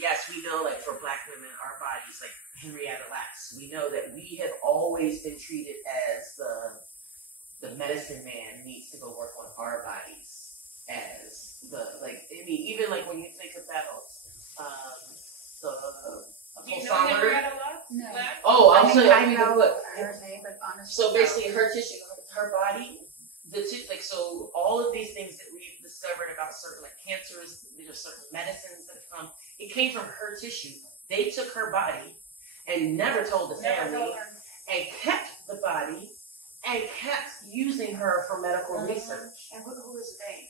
yes, we know, like, for Black women, our bodies, like Henrietta Lacks, we know that we have always been treated as the medicine man needs to go work on our bodies as even like when you think about do you know Henrietta Lacks? No. Oh, I'll say I know her name, but honestly. So basically, her tissue, her body, so all of these things that we've discovered about certain like cancers, certain medicines that have come, it came from her tissue. They took her body and never told the family, and kept the body and kept using her for medical research. And who is they?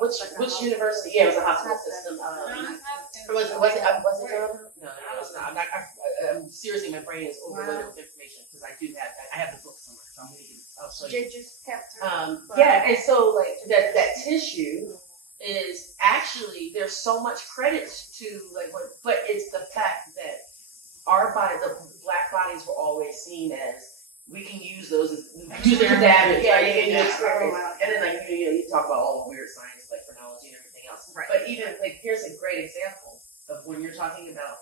Which university? Yeah, it was a hospital system. Was it John? No, it's not. I'm seriously, my brain is overloaded with information because I have the book somewhere, so I'm gonna I'll show you. Just kept her. Yeah, and so like that tissue is actually, there's so much credit to but it's the fact that our body, the Black bodies, were always seen as, we can use those as damage. Yeah, you can use experiments. And then like you talk about all the weird science like phrenology and everything else. Right. But even like, here's a great example of when you're talking about,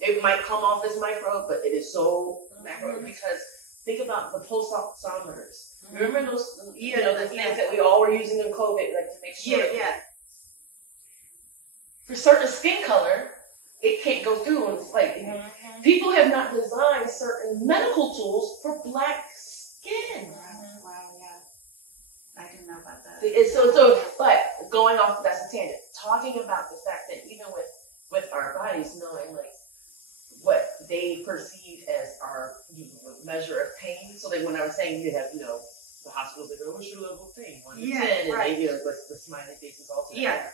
it might come off as micro, but it is so macro, because think about the pulse oximeters. Remember those, the things that we all were using in COVID, like to make sure. Yeah. For certain skin color, it can't go through, and it's like people have not designed certain medical tools for Black skin. Wow, yeah. I didn't know about that. But going off, that's a tangent. Talking about the fact that even with our bodies, knowing like what they perceive as our measure of pain. So that when I was saying you have, the hospitals that go, what's your level of pain? 1 to 10, and they the smiley faces all together.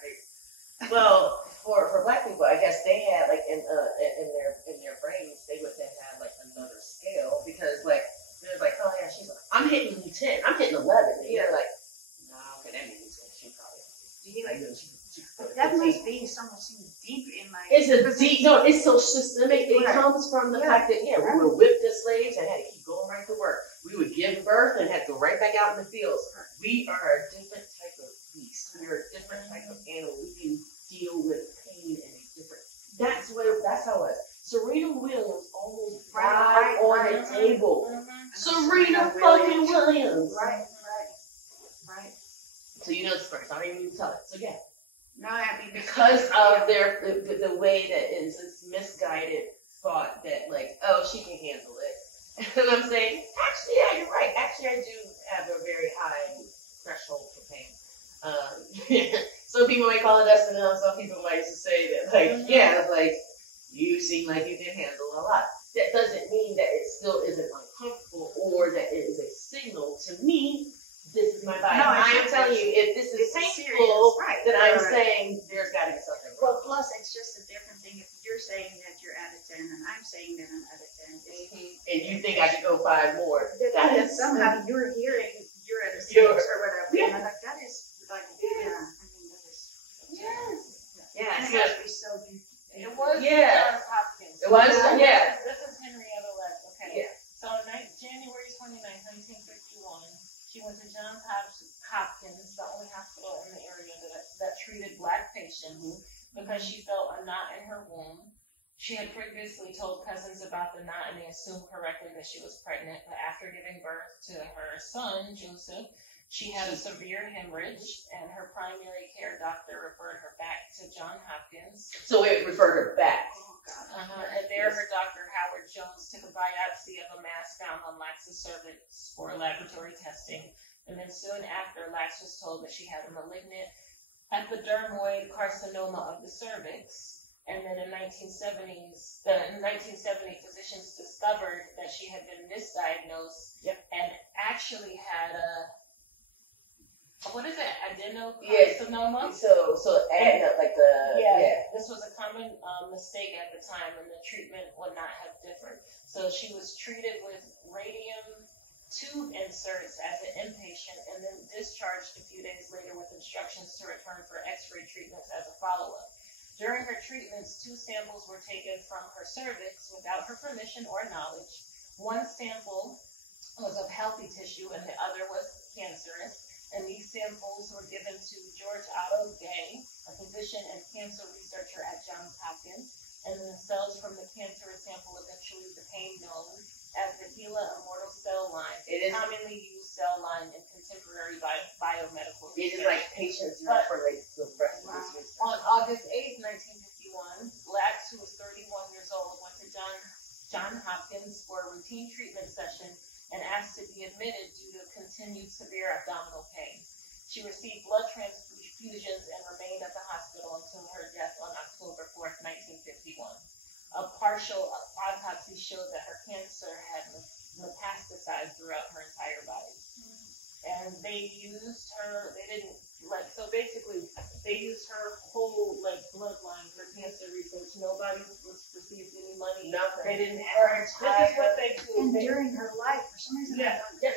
Yeah. Well, for Black people, I guess they had like in their brains, they would then have like another scale, because like they're like, oh yeah, I'm hitting 10, I'm hitting 11, and you're like, no, okay, that means she probably. That must be something deep in my. It's so systemic. It comes from the fact that we were whipped as slaves and had to keep going right to work. We would give birth and had to go right back out in the fields. We are a different type of beast. We are a different type of animal. We can deal with pain in a different. That's how it was. Serena Williams almost died on the table. Serena fucking Williams. Right. So you know the story. So I don't even need to tell it. So yeah. No, I mean, because of the way that is this misguided thought that like, oh, she can handle it. And I'm saying, actually, yeah, you're right. Actually, I do have a very high threshold for pain. Some people might call it destiny. Some people might just say that, like, you seem like you can handle a lot. That doesn't mean that it still isn't uncomfortable or that it is a signal to me. This is my body. No, I am telling you, if this is painful, then I'm saying there's got to be something wrong. Well, plus it's just a different thing if you're saying that you're at a 10 and I'm saying that I'm at a 10. And you think I should go 5 more. That is somehow you're hearing you're at a 6 or whatever. Yeah. And that is like, I mean, that is. Yes. Yeah. And it has to be so deep. It was Johns Hopkins. It was, yeah. This is Henrietta Lacks. Okay. Yeah. So January 29th, 1951. She went to Johns Hopkins, the only hospital in the area that treated Black patients, because she felt a knot in her womb. She had previously told cousins about the knot, and they assumed correctly that she was pregnant. But after giving birth to her son, Joseph, she had a severe hemorrhage, and her primary care doctor referred her back to Johns Hopkins. So it referred her back. And there, her doctor, Howard Jones, took a biopsy of a mass found on Lax's cervix for laboratory testing. And then soon after, Lax was told that she had a malignant epidermoid carcinoma of the cervix. And then in 1970, physicians discovered that she had been misdiagnosed and actually had a, what is it? Adenocarcinoma? So adding up like the... Yeah. This was a common mistake at the time, and the treatment would not have differed. So she was treated with radium tube inserts as an inpatient, and then discharged a few days later with instructions to return for x-ray treatments as a follow-up. During her treatments, 2 samples were taken from her cervix without her permission or knowledge. One sample was of healthy tissue, and the other was cancerous. and these samples were given to George Otto Gay, a physician and cancer researcher at Johns Hopkins, and the cells from the cancerous sample eventually became known as the Gila immortal cell line, a commonly used cell line in contemporary biomedical research. It is like patients not for like the rest of this research. On August 8, 1951, Lacks, who was 31 years old, went to Johns Hopkins for a routine treatment session and asked to be admitted due to continued severe abdominal pain. She received blood transfusions and remained at the hospital until her death on October 4, 1951. A partial autopsy showed that her cancer had metastasized throughout her entire body. And they used her, they used her whole bloodline for cancer research. Nobody received any money. Nothing. They didn't advertise. This is what they do. And during her life, for some reason,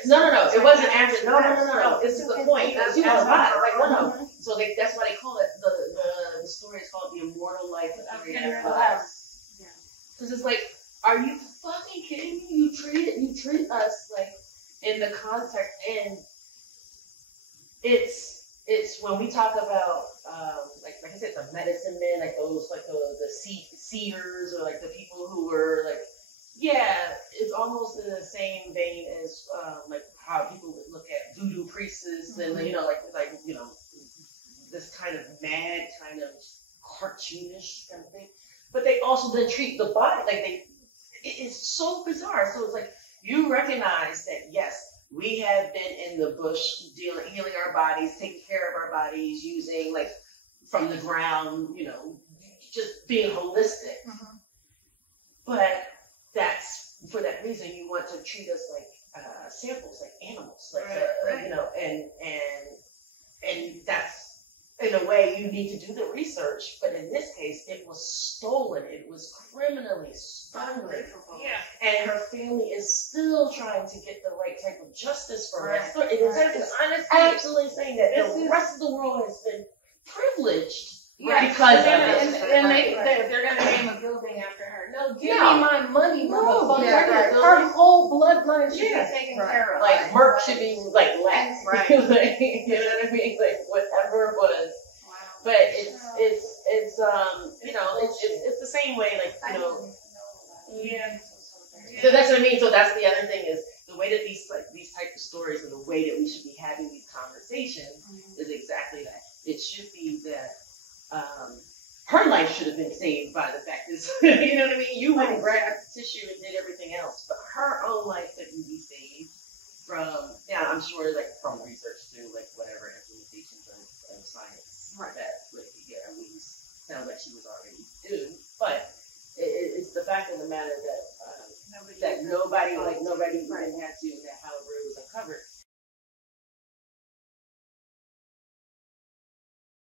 No. It wasn't after. No. This is the point. She was alive. No. So that's why they call it the story is called the immortal life of Henrietta Lacks. Because it's like, are you fucking kidding me? You treat us like in the context, and it's when we talk about like I said, the medicine men, like those like the seers or like the people who were like, it's almost in the same vein as like how people would look at voodoo priestesses and this kind of mad, kind of cartoonish kind of thing. But they also then treat the body it's so bizarre. So it's like you recognize that yes, we have been in the bush healing our bodies, taking care of our bodies, using like from the ground, just being holistic. Mm-hmm. But that's for that reason you want to treat us like samples, like animals, and that's in a way you need to do the research. But in this case, it was stolen. It was criminally stolen. Yeah. And her family is still trying to get the right type of justice for her. So it is absolutely saying that the rest of the world has been privileged because of it. And they're going to name a building after her. No, give me my money, motherfucker. Her whole bloodline should be taken care of. Like Merck should be like Lacks. Right. You know what I mean? Like whatever it was. Wow. But it's the same way, So that's what I mean. So that's the other thing is the way that these type of stories and the way that we should be having these conversations is exactly that. It should be that her life should have been saved by the fact is, you know what I mean? You went and grabbed the tissue and did everything else, but her own life couldn't be saved from, I'm sure like from research to like whatever implementations of science that would sounds like she was already due, but it's the fact of the matter that nobody even had to, that however it was uncovered.